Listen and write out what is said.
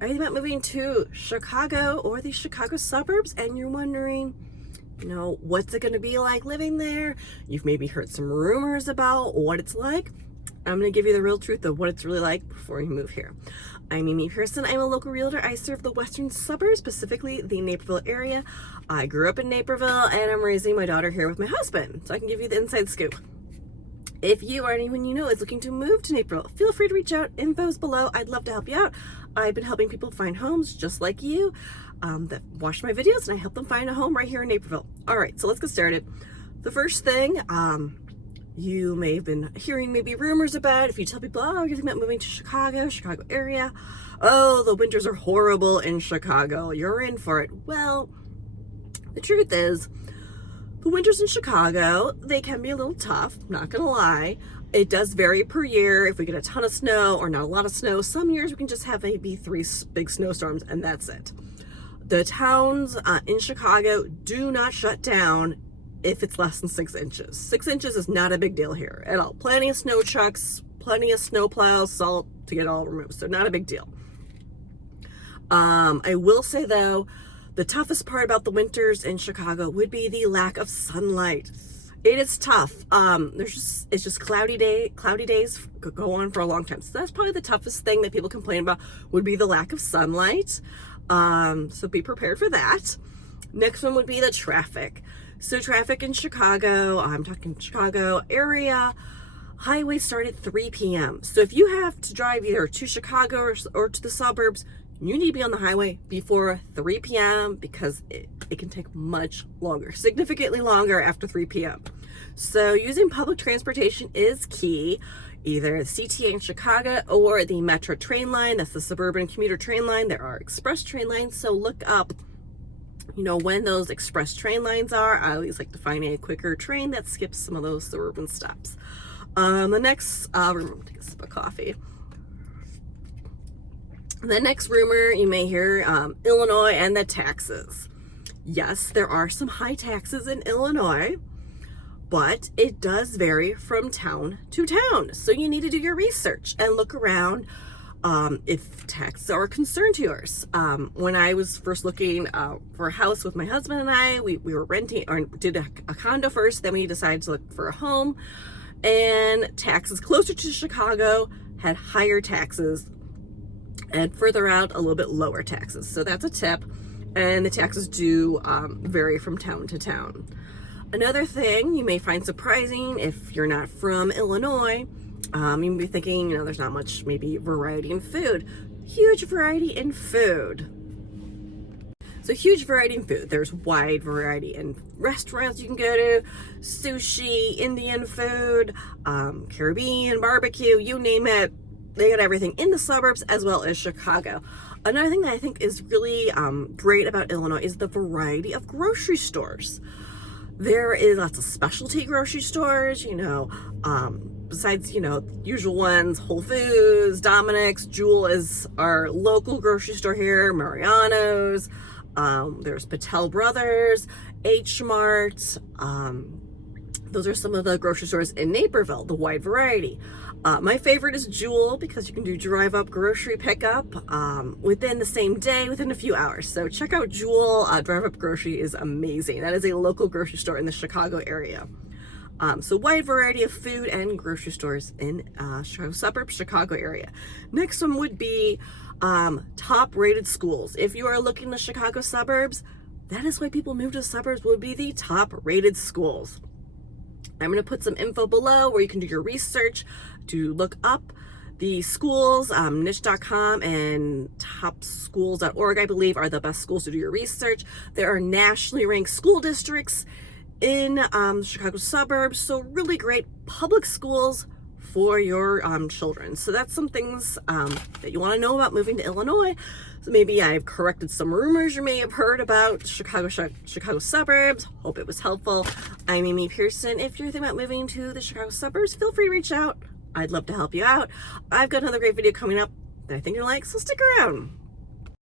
Are you thinking about moving to Chicago or the Chicago suburbs and you're wondering, what's it going to be like living there? You've maybe heard some rumors about what it's like. I'm going to give you the real truth of what it's really like before you move here. I'm Pearson. I'm a local realtor. I serve the western suburbs, specifically the Naperville area. I grew up in Naperville and I'm raising my daughter here with my husband, so I can give you the inside scoop. If you or anyone you know is looking to move to Naperville, feel free to reach out. Info's below. I'd love to help you out. I've been helping people find homes just like you that watch my videos, and I help them find a home right here in Naperville. All right, so let's get started. The first thing, you may have been hearing maybe rumors about, if you tell people, oh, you're thinking about moving to Chicago area. Oh, the winters are horrible in Chicago. You're in for it. Well, the truth is, the winters in Chicago, they can be a little tough, not gonna lie. It does vary per year. If we get a ton of snow or not a lot of snow, some years we can just have maybe 3 big snowstorms and that's it. The towns in Chicago do not shut down if it's less than 6 inches. 6 inches is not a big deal here at all. Plenty of snow trucks, plenty of snow plows, salt to get all removed, so not a big deal. I will say though, the toughest part about the winters in Chicago would be the lack of sunlight. It is tough. It's just cloudy days go on for a long time. So that's probably the toughest thing that people complain about would be the lack of sunlight. So be prepared for that. Next one would be the traffic. So traffic in Chicago, I'm talking Chicago area, highways start at 3 p.m. So if you have to drive either to Chicago or to the suburbs, you need to be on the highway before 3 p.m. because it can take much longer, significantly longer after 3 p.m. So using public transportation is key, either the CTA in Chicago or the Metro train line. That's the suburban commuter train line. There are express train lines, so look up, when those express train lines are. I always like to find a quicker train that skips some of those suburban stops. The next, remember, take a sip of coffee. The next rumor you may hear, Illinois and the taxes. Yes, there are some high taxes in Illinois, but it does vary from town to town. So you need to do your research and look around if taxes are a concern to yours. When I was first looking for a house with my husband and I, we were renting or did a condo first, then we decided to look for a home, and taxes closer to Chicago had higher taxes, and further out a little bit lower taxes. So that's a tip, and the taxes do vary from town to town. Another thing you may find surprising if you're not from Illinois, you may be thinking, there's not much maybe variety in food. Huge variety in food. So huge variety in food. There's wide variety in restaurants you can go to, sushi, Indian food, Caribbean, barbecue, you name it. They got everything in the suburbs as well as Chicago. Another thing that I think is really great about Illinois is the variety of grocery stores. There is lots of specialty grocery stores, besides, usual ones, Whole Foods, Dominic's, Jewel is our local grocery store here, Mariano's, there's Patel Brothers, H Mart. Those are some of the grocery stores in Naperville, the wide variety. My favorite is Jewel because you can do drive up grocery pickup within the same day, within a few hours. So check out Jewel. Drive up grocery is amazing. That is a local grocery store in the Chicago area. So wide variety of food and grocery stores in Chicago suburbs, Chicago area. Next one would be top rated schools. If you are looking in the Chicago suburbs, that is why people move to the suburbs, would be the top rated schools. I'm going to put some info below where you can do your research to look up the schools. Niche.com and topschools.org, I believe, are the best schools to do your research. There are nationally ranked school districts in Chicago suburbs, so really great public schools for your children. So that's some things that you want to know about moving to Illinois. So maybe I've corrected some rumors you may have heard about Chicago suburbs. Hope it was helpful. I'm Amy Pearson. If you're thinking about moving to the Chicago suburbs, feel free to reach out. I'd love to help you out. I've got another great video coming up that I think you'll like, so stick around.